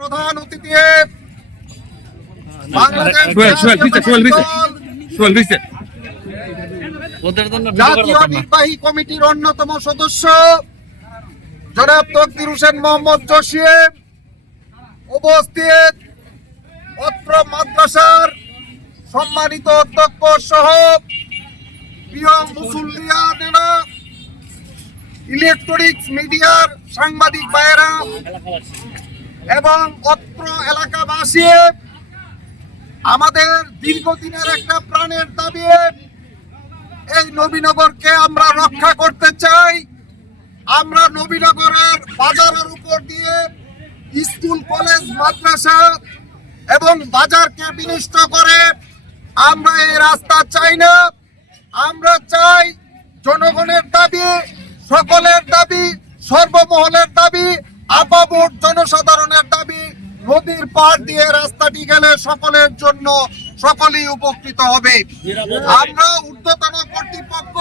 প্রধান অতিথি জাতীয় নির্বাহী কমিটির অন্যতম সদস্য জনাব তকদির হোসেন মোহাম্মদ জসিম উপস্থিত অত্র মাদ্রাসার সম্মানিত অধ্যক্ষ সহ প্রিয় মুসল্লিয়ানেরা ইলেকট্রনিক্স মিডিয়ার সাংবাদিক ভাইয়েরা এবং অত্র এলাকাবাসী, আমাদের দীর্ঘদিনের একটা প্রাণের দাবি, এই নবীনগরকে আমরা রক্ষা করতে চাই। আমরা নবীনগরের বাজারের উপর দিয়ে স্কুল, কলেজ, মাদ্রাসা এবং বাজারকে বিনষ্ট করে আমরা এই রাস্তা চাই না। আমরা চাই জনগণের দাবি, সকলের দাবি, সর্বমহলের দাবি আপামোট জনসাধারণের দাবি নদীর পার দিয়ে রাস্তাটি গেলে সকলের জন্য সকলেই উপকৃত হবে। আমরা ঊর্ধ্বতন কর্তৃপক্ষ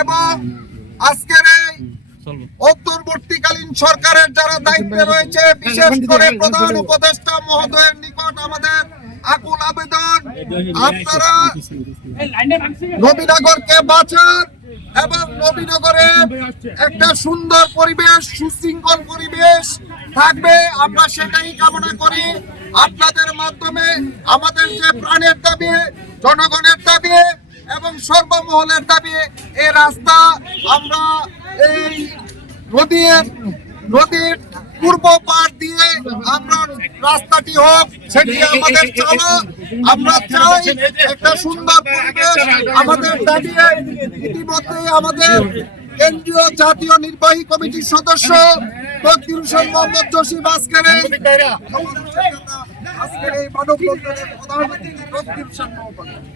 এবং আজকের এই অন্তর্বর্তীকালীন সরকারের যারা দায়িত্বে রয়েছে বিশেষ করে প্রধান উপদেষ্টা মহোদয়ের নিকট আমাদের আকুল আবেদন। আপনারা নবীনগরকে বাঁচান এবং নবীনগরে একটা সুন্দর পরিবেশ, সুশৃঙ্খল পরিবেশ থাকবে। আমরা সেটাই কামনা করি। আপনাদের মাধ্যমে আমাদের যে প্রাণের দাবি, জনগণের দাবি এবং সর্বমহলের দাবি, এই রাস্তা আমরা এই নদীর নদীর পূর্ব পার দিয়ে আমরা রাস্তাটি হোক সেটি আমাদের চাওয়া আমরা চাই একটা সুন্দর পরিবেশ আমাদের দাবি ইতিমধ্যে আমাদের কেন্দ্রীয় জাতীয় নির্বাহী কমিটির সদস্য তকদির হোসেন মোহাম্মদ জসিম আজকের এই- আজকের এই মানববন্ধনের প্রধান তকদির হোসেন মোহাম্মদ করে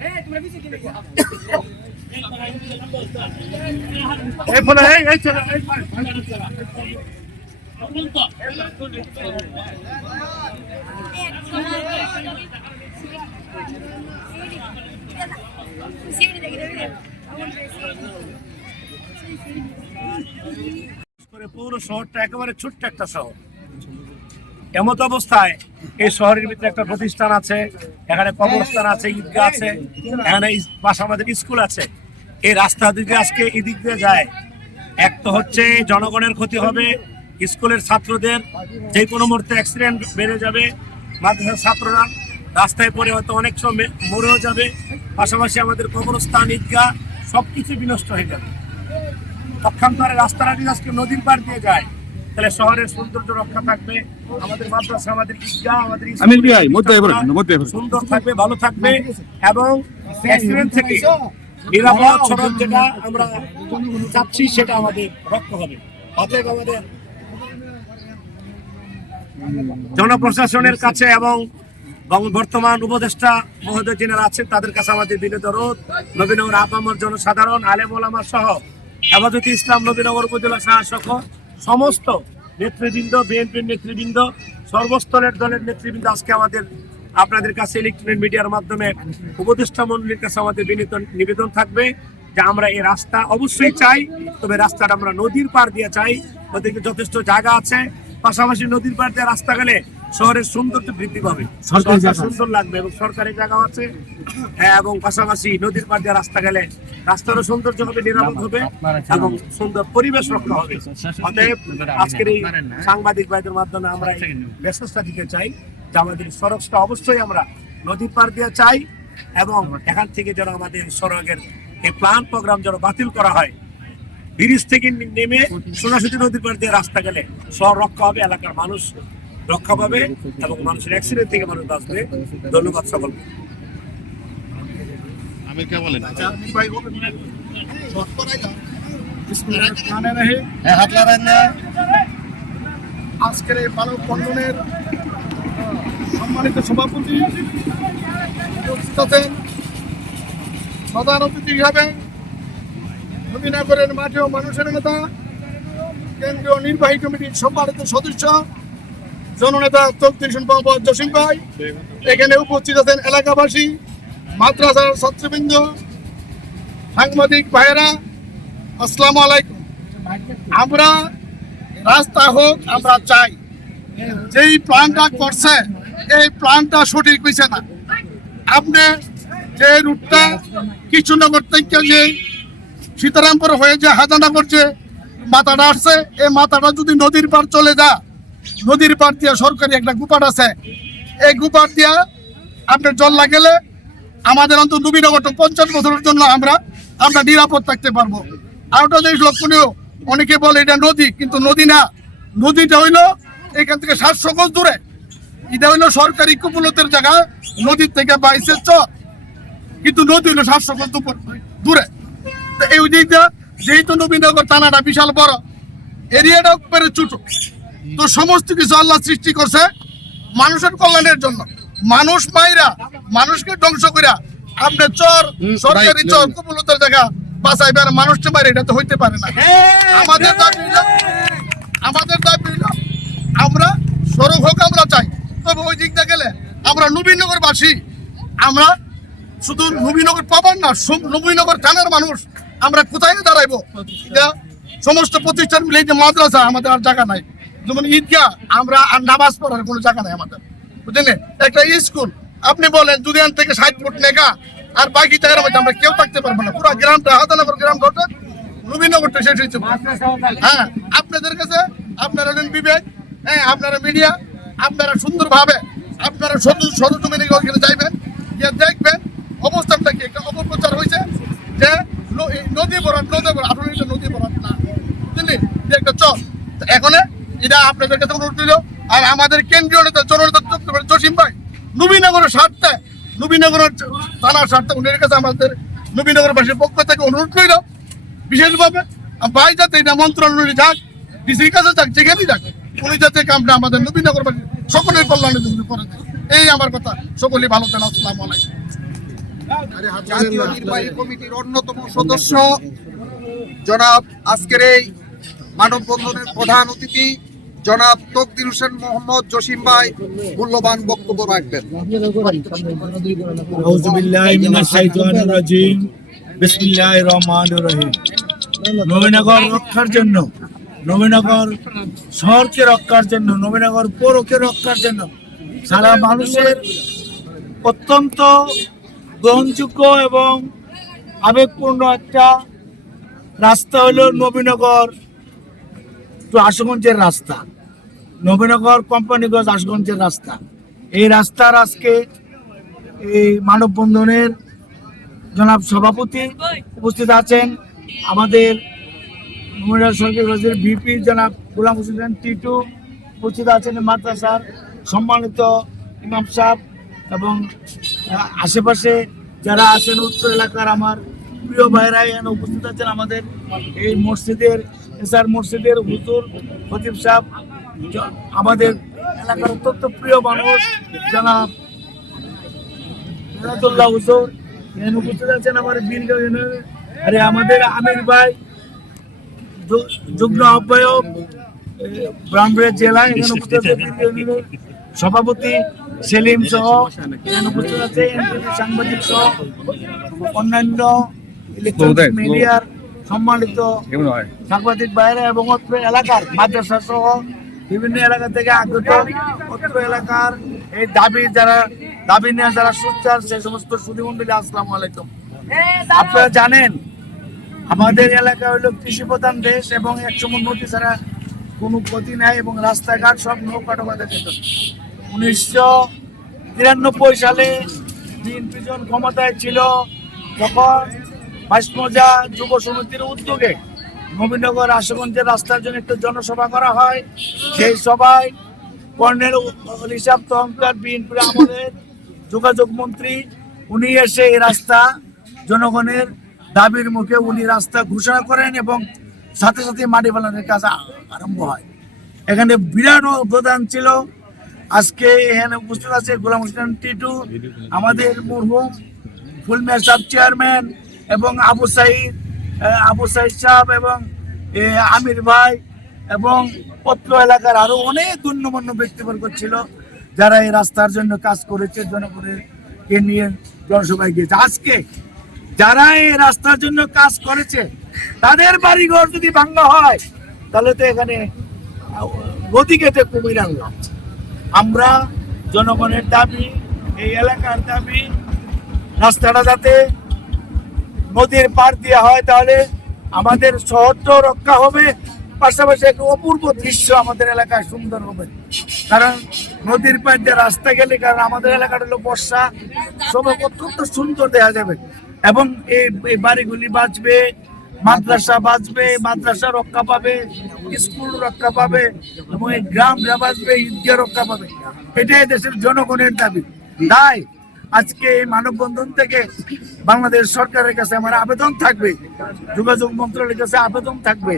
পৌর শহরটা একেবারে ছোট্ট একটা শহর। এমত অবস্থায় এই শহরের ভিতরে একটা প্রতিষ্ঠান আছে, এখানে কবরস্থান আছে, ঈদগাহ আছে, এখানে পাশে আমাদের স্কুল আছে। এই রাস্তা দিকে আজকে এদিক দিয়ে যায়। এক তো হচ্ছে জনগণের ক্ষতি হবে স্কুলের ছাত্রদের যে কোনো মুহূর্তে অ্যাক্সিডেন্ট বেড়ে যাবে মাদ্রাসার ছাত্ররা রাস্তায় পড়ে হয়তো অনেক সময় মরেও যাবে পাশাপাশি আমাদের কবরস্থান ঈদগাহ সব কিছু বিনষ্ট হয়ে যাবে পক্ষান্তরে রাস্তাটা যদি আজকে নদীর পার দিয়ে যায় তাহলে শহরের সৌন্দর্য রক্ষা থাকবে আমাদের মাদ্রাসা আমাদের ঈদগাহ আমাদের। সুন্দর থাকবে ভালো থাকবে এবং অ্যাক্সিডেন্ট থেকে নিরাপদ সড়ক যেটা আমরা চাচ্ছি সেটা আমাদের রক্ষা হবে অতএব আমাদের জনপ্রশাসনের কাছে এবং বর্তমান উপদেষ্টা মহোদয় যিনারা আছেন, তাদের কাছে আমাদের বিনীত রোধ নবীনগর আপামর জনসাধারণ, আলেম সহ হেফাজতে ইসলাম নবীনগর উপজেলা শাসক সমস্ত নেতৃবৃন্দ, বিএনপির নেতৃবৃন্দ, সর্বস্তরের দলের নেতৃবৃন্দ আজকে আমাদের আপনাদের কাছে ইলেকট্রনিক মিডিয়ার মাধ্যমে উপদেষ্টা মন্ডলীর কাছে আমাদের বিনীত নিবেদন থাকবে যে আমরা এই রাস্তা অবশ্যই চাই, তবে রাস্তাটা আমরা নদীর পার দিয়ে চাই। ওদেরকে যথেষ্ট জায়গা আছে পাশাপাশি নদীর পার দিয়ে রাস্তা গেলে শহরের সৌন্দর্য বৃদ্ধি পাবে। সুন্দর লাগবে এবং সরকারি জায়গাও আছে। হ্যাঁ, এবং পাশাপাশি নদীর পার দিয়ে রাস্তা গেলে রাস্তারও সৌন্দর্য হবে নিরাপদ হবে এবং সুন্দর পরিবেশ রক্ষা হবে। অতএব আজকের এই সাংবাদিক ভাইদের মাধ্যমে আমরা এই মেসেজটা দিতে চাই যে আমাদের সড়কটা অবশ্যই আমরা নদীর পার দিয়ে চাই এবং এখান থেকে যেন আমাদের সড়কের এই প্ল্যান প্রোগ্রাম যেন বাতিল করা হয়। ব্রিজ থেকে নেমে সোনাসুতি নদীর পার দিয়ে রাস্তা গেলে শহর রক্ষা হবে এলাকার মানুষ রক্ষা পাবে এবং মানুষের অ্যাক্সিডেন্ট থেকে মানুষ বাঁচবে। ধন্যবাদ সকলকে। আজকের এই মানব বন্ধনের সম্মানিত সভাপতি উপস্থিত আছেন। প্রধান অতিথি হিসাবে নবীনগরের মাঠে ও মানুষের নেতা, কেন্দ্রীয় নির্বাহী কমিটির সম্মানিত সদস্য, জননেতা তকদির মোহাম্মদ জসিম ভাই। এখানে উপস্থিত আছেন এলাকাবাসী, মাদ্রাসার ছাত্রবৃন্দ, সাংবাদিক ভাইয়েরা, আসসালামু আলাইকুম। আমরা রাস্তা হোক, আমরা চাই। যেই প্ল্যানটা করছে, এই প্ল্যানটা সঠিক হয়েছে না। আপনি যে রুটটা কৃষ্ণনগর থেকে যে সীতারামপুর হয়ে যে হাজানগর যে মাথাটা আসছে, এই মাথাটা যদি নদীর পার চলে যা নদীর পার দিয়ে সরকারি একটা গুপাট আছে, এই গুপাট দিয়া আপনার জল লাগেলে আমাদের অন্তত নবীনগর পঞ্চাশ বছরের জন্য আমরা আমরা নিরাপদ থাকতে পারব। আর ওটা জিনিস লক্ষণীয়, অনেকে বলে এটা নদী, কিন্তু নদী না। নদীটা হইল এখান থেকে সাতশো গজ দূরে। এটা হইল সরকারি কুপুলতের জায়গা, নদীর থেকে বাইশে চর। কিন্তু নদী হইল সাতশো গজ দূরে। তো এই দিকটা যেহেতু নবীনগর থানাটা বিশাল বড় এরিয়াটা উপরে ছোট। তো সমস্ত কিছু আল্লাহ সৃষ্টি করছে মানুষের কল্যাণের জন্য। মানুষ মাইরা মানুষকে ধ্বংস কইরা আপনি চর সরকারি চর কুপুলতের জায়গা বাঁচাইবে আর মানুষটা মাইরা এটা তো হইতে পারে না। আমাদের দাবি আমাদের দাবি আমরা সড়ক হোক আমরা চাই তবে ওই দিকটা গেলে আমরা নবীনগরবাসী আমরা শুধু নবীনগর পাবার না নবীনগর থানার মানুষ আমরা কোথায় দাঁড়াইবো? এটা সমস্ত প্রতিষ্ঠান মিলে যে মাদ্রাসা আমাদের আর জায়গা নাই। যেমন ঈদগাহ আমরা আর নামাজ পড়ার কোনো জায়গা নাই আমাদের। বুঝলেন? একটা স্কুল আপনি বলেন দুদিন থেকে ষাট ফুট নেগা আর বাকি জায়গার মধ্যে আমরা কেউ থাকতে পারব না। পুরো গ্রামটা হাতানগর গ্রাম ঘটে নবীনগরটা শেষ হয়েছে। হ্যাঁ আপনাদের কাছে আপনারা হলেন বিবেক হ্যাঁ আপনারা মিডিয়া আপনারা সুন্দরভাবে আপনারা সরজমিনে ওখানে যাইবেন গিয়ে দেখবেন অবস্থানটা কি একটা অপপ্রচার নদী নদী এটা নদী না। এখন এটা আপনাদের কাছে আর আমাদের কেন্দ্রীয় নেতা জসিম ভাই, নবীনগরের স্বার্থে, নবীনগরের থানার স্বার্থে কাছে আমাদের নবীনগরবাসীর পক্ষ থেকে অনুরোধ রইল। বিশেষভাবে ভাই যাতে এটা মন্ত্রণালয়ে যাক, ডিসির কাছে যাক, যেখানেই যাক, উনি যাতে কামটা আমাদের নবীনগরবাসী সকলের কল্যাণের জন্য করে এই আমার কথা। সকলেই ভালো থাকেন। আসসালামু আলাইকুম। জাতীয় নির্বাহী কমিটির অন্যতম সদস্য। জনাব আজকের এই মানববন্ধনের প্রধান অতিথি জনাব তকদির হোসেন মোহাম্মদ জসিম ভাই মূল্যবান বক্তব্য রাখবেন। বিসমিল্লাহির রহমানির রহিম। নবীনগর রক্ষার জন্য নবীনগর শহরকে রক্ষার জন্য নবীনগর পৌরকে রক্ষার জন্য সারা মানুষের অত্যন্ত গ্রহণযোগ্য এবং আবেগপূর্ণ একটা রাস্তা হলো নবীনগর টু আশুগঞ্জের রাস্তা। নবীনগর কোম্পানিগঞ্জ আশুগঞ্জের রাস্তা। এই রাস্তার আজকে এই মানববন্ধনের জনাব সভাপতি উপস্থিত আছেন। আমাদের মহিলা সরকারি জনাব গোলাম হোসেন টিটু উপস্থিত আছেন, মাদ্রাসার সম্মানিত ইমাম সাহেব এবং আশেপাশে যারা আছেন উত্তর এলাকার আমার প্রিয় ভাইরা এখানে উপস্থিত আছেন আমাদের এই মসজিদের এসার মসজিদের হুজুর খতিব সাহেব আমাদের এলাকার অত্যন্ত প্রিয় মানুষ জনাব মিনাতুল্লাহ হুজুর। এখানে উপস্থিত আছেন আমার বীরগাঁও আরে আমাদের আমির ভাই যু- যুগ্ম আহ্বায়ক এ, ব্রাহ্মণবাড়িয়া জেলায় এখানে উপস্থিত সভাপতি সেলিম সহ উপস্থিত আছে সাংবাদিক সহ অন্যান্য ইলেকট্রনিক মিডিয়ার সম্মানিত সাংবাদিক বাইরে এবং অত্র এলাকার মাদ্রাসা সহ বিভিন্ন এলাকা থেকে আগত অত্র এলাকার এই দাবি যারা দাবি নিয়ে যারা সোচ্চার সেই সমস্ত সুদীমন্ডলী আসসালামু আলাইকুম। আপনারা জানেন আমাদের এলাকা হলো কৃষি প্রধান দেশ এবং একসময় নদী ছাড়া কোনো ক্ষতি নাই এবং রাস্তাঘাট সব নৌকা টোকাতে যেত উনিশশো তিরানব্বই সালে বিএনপি যখন ক্ষমতায় ছিল, তখন বাইশমজা যুব সমিতির উদ্যোগে নবীনগর আশুগঞ্জের রাস্তার জন্য একটা জনসভা করা হয়। সেই সভায় কর্নেল হিসাব তহংকার বিএনপির আমাদের যোগাযোগ মন্ত্রী, উনি এসে এই রাস্তা জনগণের দাবির মুখে উনি রাস্তা ঘোষণা করেন এবং সাথে সাথে মাটি ফেলানোর কাজ আরম্ভ হয়। এখানে বিরাট অবদান ছিল। আজকে এখানে উপস্থিত আছে গোলাম হোসেন টিটু, আমাদের মরহুম ফুলমিয়া সাহেব চেয়ারম্যান এবং আবু সাইদ আবু সাইদ সাহেব এবং আমির ভাই এবং পত্র এলাকার আরও অনেক গণ্যমান্য ব্যক্তিবর্গ ছিল যারা এই রাস্তার জন্য কাজ করেছে জনগণের কে নিয়ে জনসভায় গিয়েছে। আজকে যারা এই রাস্তার জন্য কাজ করেছে, তাদের বাড়িঘর যদি ভাঙ্গা হয়, তাহলে তো এখানে নদী কেটে কুমির আনলাম। আমরা জনগণের দাবি, এই এলাকার দাবি, রাস্তাটা যাতে নদীর পার দিয়ে হয় তাহলে আমাদের শহরটাও রক্ষা হবে। পাশাপাশি একটা অপূর্ব দৃশ্য আমাদের এলাকায় সুন্দর হবে। কারণ নদীর পার দিয়ে রাস্তা গেলে কারণ আমাদের এলাকাটা হলো বর্ষা। সময় অত্যন্ত সুন্দর দেখা যাবে। এবং এই বাড়িগুলি বাঁচবে মাদ্রাসা বাঁচবে মাদ্রাসা রক্ষা পাবে, স্কুল রক্ষা পাবে, এবং এই গ্রামরা বাঁচবে ঈদগাহ রক্ষা পাবে। এটাই দেশের জনগণের দাবি। তাই আজকে এই মানববন্ধন থেকে বাংলাদেশ সরকারের কাছে আমার আবেদন থাকবে, যোগাযোগ মন্ত্রণালয়ের কাছে আবেদন থাকবে,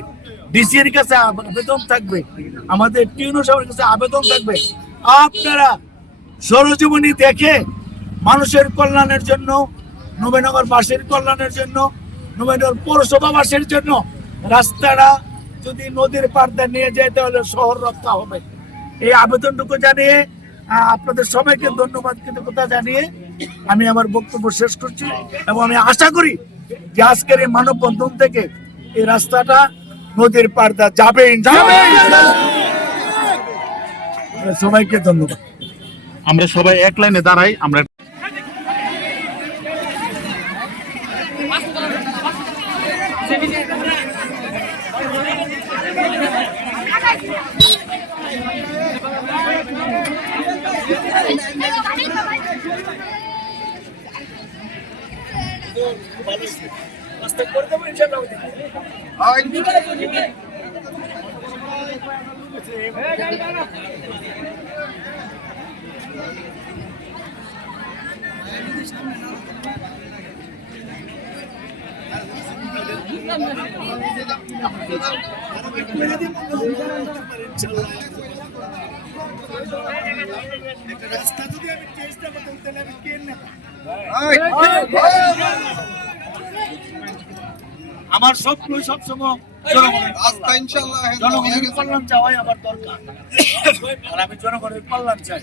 ডিসির কাছে আবেদন থাকবে, আমাদের টিউনো সাহেবের কাছে আবেদন থাকবে। আপনারা সরজীবনী দেখে মানুষের কল্যাণের জন্য নবীনগরবাসীর কল্যাণের জন্য নবীনগর পৌরসভাবাসীর জন্য রাস্তাটা যদি নদীর পাড়তে নিয়ে যায় তাহলে শহর রক্ষা হবে। এই আবেদনটুকু জানিয়ে আপনাদের সবাইকে ধন্যবাদ কৃতজ্ঞতা জানিয়ে আমি আমার বক্তব্য শেষ করছি এবং আমি আশা করি যে আজকের এই মানববন্ধন থেকে এই রাস্তাটা নদীর পাড়টা যাবে। সবাইকে ধন্যবাদ। আমরা সবাই এক লাইনে দাঁড়াই আমরা রাস্তা করে দেবো ইনশাআল্লাহ রাস্তা যদি আমি চেষ্টা করতাম তাহলে আমি কেন না আমার স্বপ্ন সবসময় জনগণের কল্যাণ চাওয়াই আমার দরকার আর আমি জনগণের কল্যাণ চাই